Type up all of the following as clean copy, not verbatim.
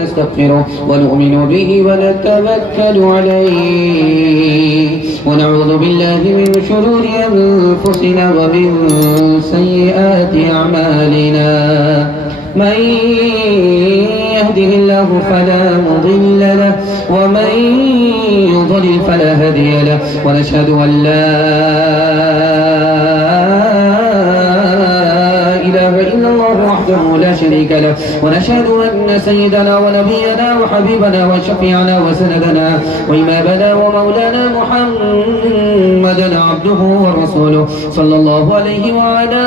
ونستغفره ونؤمن به ونتوكل عليه ونعوذ بالله من شرور أنفسنا ومن سيئات أعمالنا من يهده الله فلا مضل له ومن يضلل فلا هادي له ونشهد أن لا إله إلا الله وحده لا شريك له ونشهد أن سيدنا ونبينا وحبيبنا وشفيعنا وسندنا وإمامنا ومولانا محمدا عبده ورسوله صلى الله عليه وعلى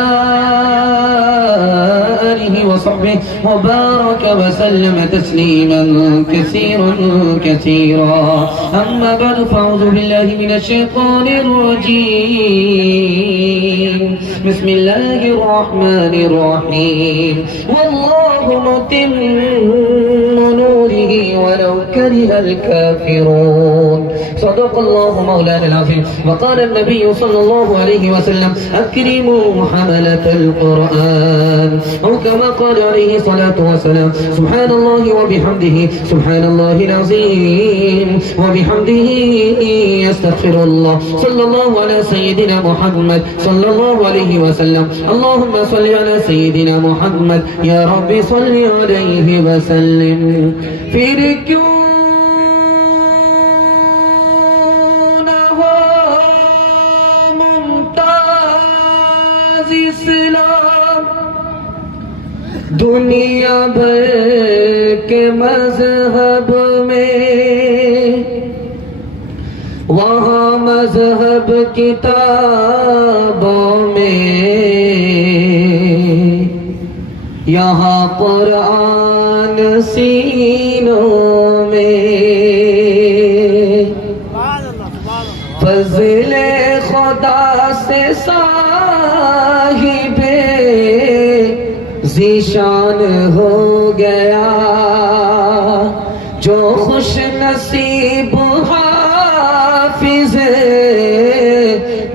آله وصحبه وبارك وسلم تسليما كثيرا كثيرا أما بعد فأعوذ بالله من الشيطان الرجيم بسم الله الرحمن الرحيم والله متم نوره ولو كره الكافرون صدق الله مولانا العظيم وقال النبي صلى الله عليه وسلم أكرموا حملة القرآن أو كما قال عليه الصلاة والسلام سبحان الله وبحمده سبحان الله العظيم وبحمده يستغفر الله صلى الله على سيدنا محمد صلى الله عليه وسلم اللهم صل على سيدنا محمد يا رب صل عليه وسلم پھر کیوں نہ ہو ممتاز اسلام دنیا بھر کے مذہب میں وہاں مذہب کتابوں میں یہاں قرآن سینوں میں فضل خدا سے صاحب ذیشان ہو گیا جو خوش نصیب حافظ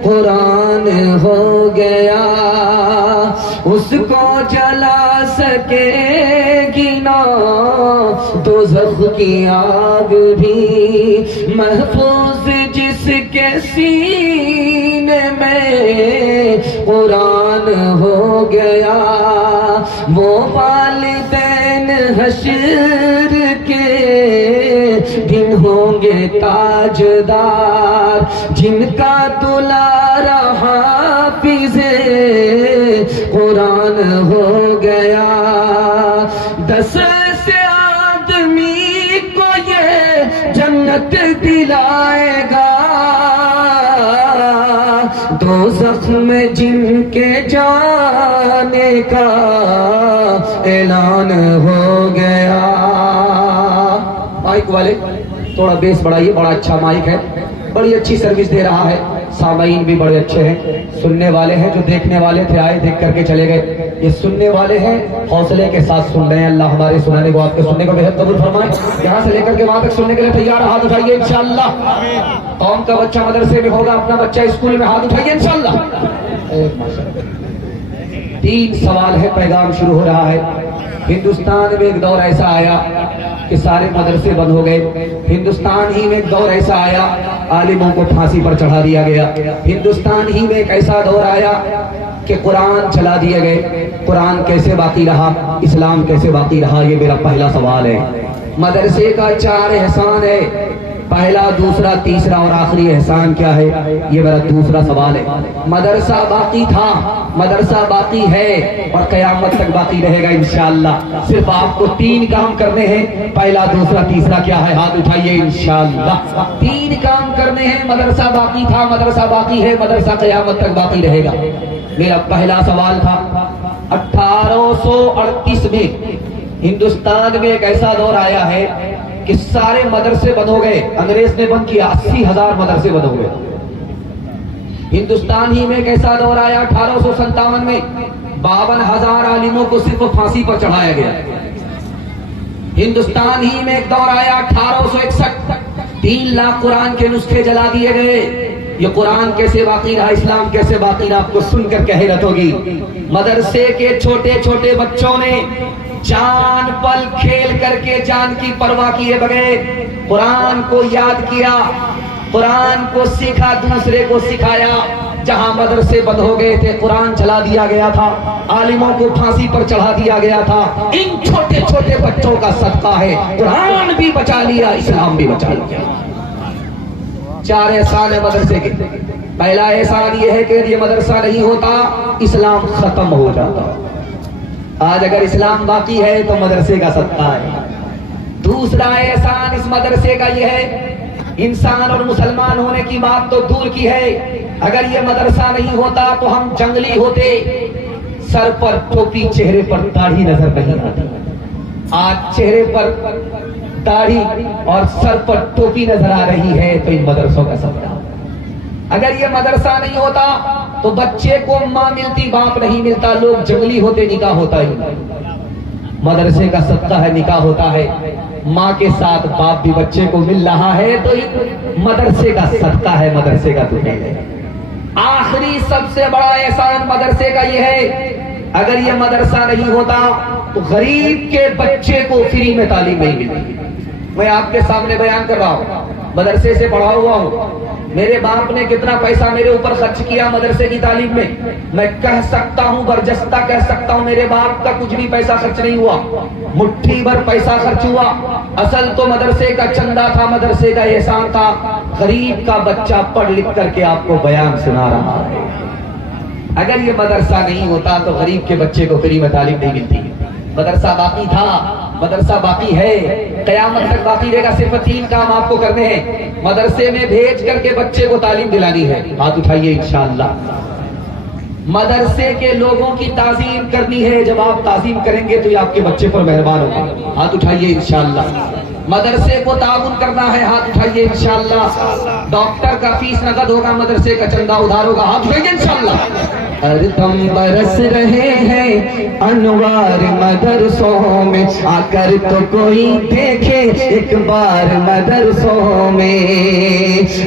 قرآن ہو گیا اس کو جلا سکے گی نا دوزخ کی آگ بھی محفوظ جس کے سینے میں قرآن ہو گیا وہ والدین حشر کے دن ہوں گے تاجدار جن کا دلارا حافظ قرآن ہو گیا 10 سے آدمی کو یہ جنت دلائے گا دوزخ میں جن کے جانے کا اعلان ہو گیا. مائک والے تھوڑا بیس بڑھائیے, بڑا اچھا مائک ہے, بڑی اچھی سروس دے رہا ہے, سامعین بھی بڑے اچھے ہیں, سننے والے ہیں, جو دیکھنے والے تھے آئے دیکھ کر کے چلے گئے, یہ سننے والے ہیں حوصلے کے ساتھ سن رہے ہیں. اللہ ہمارے سنانے کو آپ کے سننے کو بہت قبول فرمائے. یہاں سے لے کر کے وہاں تک سننے کے لیے تیار, ہاتھ اٹھائیے انشاءاللہ. قوم کا بچہ مدرسے میں ہوگا, اپنا بچہ اسکول میں, ہاتھ اٹھائیے انشاءاللہ. 3 سوال ہے, پیغام شروع ہو رہا ہے. ہندوستان میں ایک دور ایسا آیا کہ سارے مدرسے بند ہو گئے. ہندوستان ہی میں ایک دور ایسا آیا عالموں کو پھانسی پر چڑھا دیا گیا. ہندوستان ہی میں ایک ایسا دور آیا کہ قرآن چلا دیے گئے. قرآن کیسے باقی رہا, اسلام کیسے باقی رہا, یہ میرا پہلا سوال ہے. مدرسے کا 4 احسان ہے, پہلا, دوسرا, تیسرا اور آخری احسان کیا ہے, یہ میرا دوسرا سوال ہے. مدرسہ باقی تھا, مدرسہ باقی ہے اور قیامت تک باقی رہے گا انشاءاللہ. صرف آپ کو 3 کام کرنے ہیں, پہلا, دوسرا, تیسرا کیا ہے, ہاتھ اٹھائیے انشاءاللہ. 3 کام کرنے ہیں. مدرسہ باقی تھا, مدرسہ باقی ہے, مدرسہ قیامت تک باقی رہے گا. میرا پہلا سوال تھا 1838 میں ہندوستان میں ایک ایسا دور آیا ہے کہ سارے مدرسے بند ہو گئے. انگریز نے بند کیا, 80,000 مدرسے بند ہو گئے. ہندوستان ہی میں ایک ایسا دور آیا 1857 میں 52,000 عالموں کو صرف پھانسی پر چڑھایا گیا. ہندوستان ہی میں ایک دور آیا 1861 3 لاکھ قرآن کے نسخے جلا دیے گئے. یہ قرآن کیسے باقی رہا, اسلام کیسے باقی رہا, آپ کو سن کر کے حیرت ہوگی. مدرسے کے چھوٹے چھوٹے بچوں نے جان پل کھیل کر کے جان کی پرواہ کیے بغیر قرآن کو یاد کیا، قرآن کو سیکھا، دوسرے کو سکھایا۔ جہاں مدرسے بند ہو گئے تھے قرآن چلا دیا گیا تھا، عالموں کو پھانسی پر چڑھا دیا گیا تھا۔ ان چھوٹے چھوٹے بچوں کا صدقہ ہے قرآن بھی بچا لیا، اسلام بھی بچا لیا۔ 4 احسان ہے مدرسے کے۔ پہلا احسان یہ ہے کہ یہ مدرسہ نہیں ہوتا اسلام ختم ہو جاتا۔ آج اگر اسلام باقی ہے تو مدرسے کا صدقہ ہے۔ دوسرا احسان اس مدرسے کا یہ ہے، انسان اور مسلمان ہونے کی بات تو دور کی ہے، اگر یہ مدرسہ نہیں ہوتا تو ہم جنگلی ہوتے۔ سر پر ٹوپی، چہرے پر داڑھی نظر نہیں آتی۔ آج چہرے پر داڑھی اور سر پر ٹوپی نظر آ رہی ہے تو ان مدرسوں کا صدقہ۔ اگر یہ مدرسہ نہیں ہوتا تو بچے کو ماں ملتی، باپ نہیں ملتا، لوگ جنگلی ہوتے، نکاح ہوتا ہی۔ مدرسے کا صدقہ ہے، نکاح ہوتا ہے، ماں کے ساتھ باپ بھی بچے کو مل رہا ہے تو مدرسے کا صدقہ ہے، مدرسے کا تو ہے۔ آخری سب سے بڑا احسان مدرسے کا یہ ہے، اگر یہ مدرسہ نہیں ہوتا تو غریب کے بچے کو فری میں تعلیم نہیں ملتی۔ میں آپ کے سامنے بیان کر رہا ہوں، مدرسے سے پڑھا ہوا ہوں، میرے باپ نے کتنا پیسہ میرے اوپر خرچ کیا مدرسے کی تعلیم میں، میں کہہ سکتا ہوں، برجستہ کہہ سکتا ہوں، میرے باپ کا کچھ بھی پیسہ خرچ نہیں ہوا، مٹھی بھر پیسہ خرچ ہوا۔ اصل تو مدرسے کا چندہ تھا، مدرسے کا احسان تھا۔ غریب کا بچہ پڑھ لکھ کر کے آپ کو بیان سنا رہا ہے۔ اگر یہ مدرسہ نہیں ہوتا تو غریب کے بچے کو فری میں تعلیم نہیں ملتی۔ مدرسہ باقی تھا، مدرسہ باقی ہے، قیامت تک باقی رہے گا۔ صرف 3 کام آپ کو کرنے ہیں، مدرسے میں بھیج کر کے بچے کو تعلیم دلانی ہے۔ ہاتھ اٹھائیے انشاءاللہ۔ مدرسے کے لوگوں کی تعظیم کرنی ہے، جب آپ تعظیم کریں گے تو یہ آپ کے بچے پر مہربان ہوگا۔ ہاتھ اٹھائیے انشاءاللہ۔ مدرسے کو تعاون کرنا ہے، ہاتھ اٹھائیے انشاءاللہ۔ ڈاکٹر کا فیس نقد ہوگا، مدرسے کا چندہ ادھار ہوگا، ہاتھ اٹھائیے انشاءاللہ۔ ہر دم برس رہے ہیں انوار مدرسوں میں، آ کر تو کوئی دیکھے ایک بار مدرسوں میں،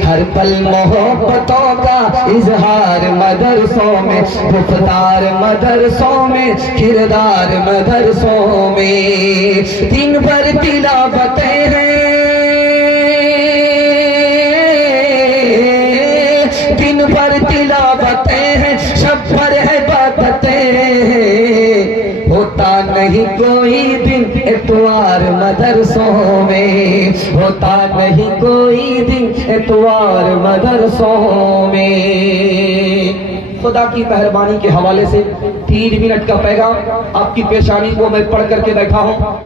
ہر پل محبتوں کا اظہار مدرسوں میں، رفتار مدرسوں میں، کردار مدرسوں میں، دن بھر تلاوتیں ہیں، دن بھر تلاوتیں ہیں، شب بھر عبادتیں ہیں، ہوتا نہیں کوئی دن اتوار مدرسوں میں، ہوتا نہیں کوئی دن اتوار مدرسوں میں۔ خدا کی مہربانی کے حوالے سے 3 منٹ کا پیغام آپ کی پیشانی کو میں پڑھ کر کے بیٹھا ہوں۔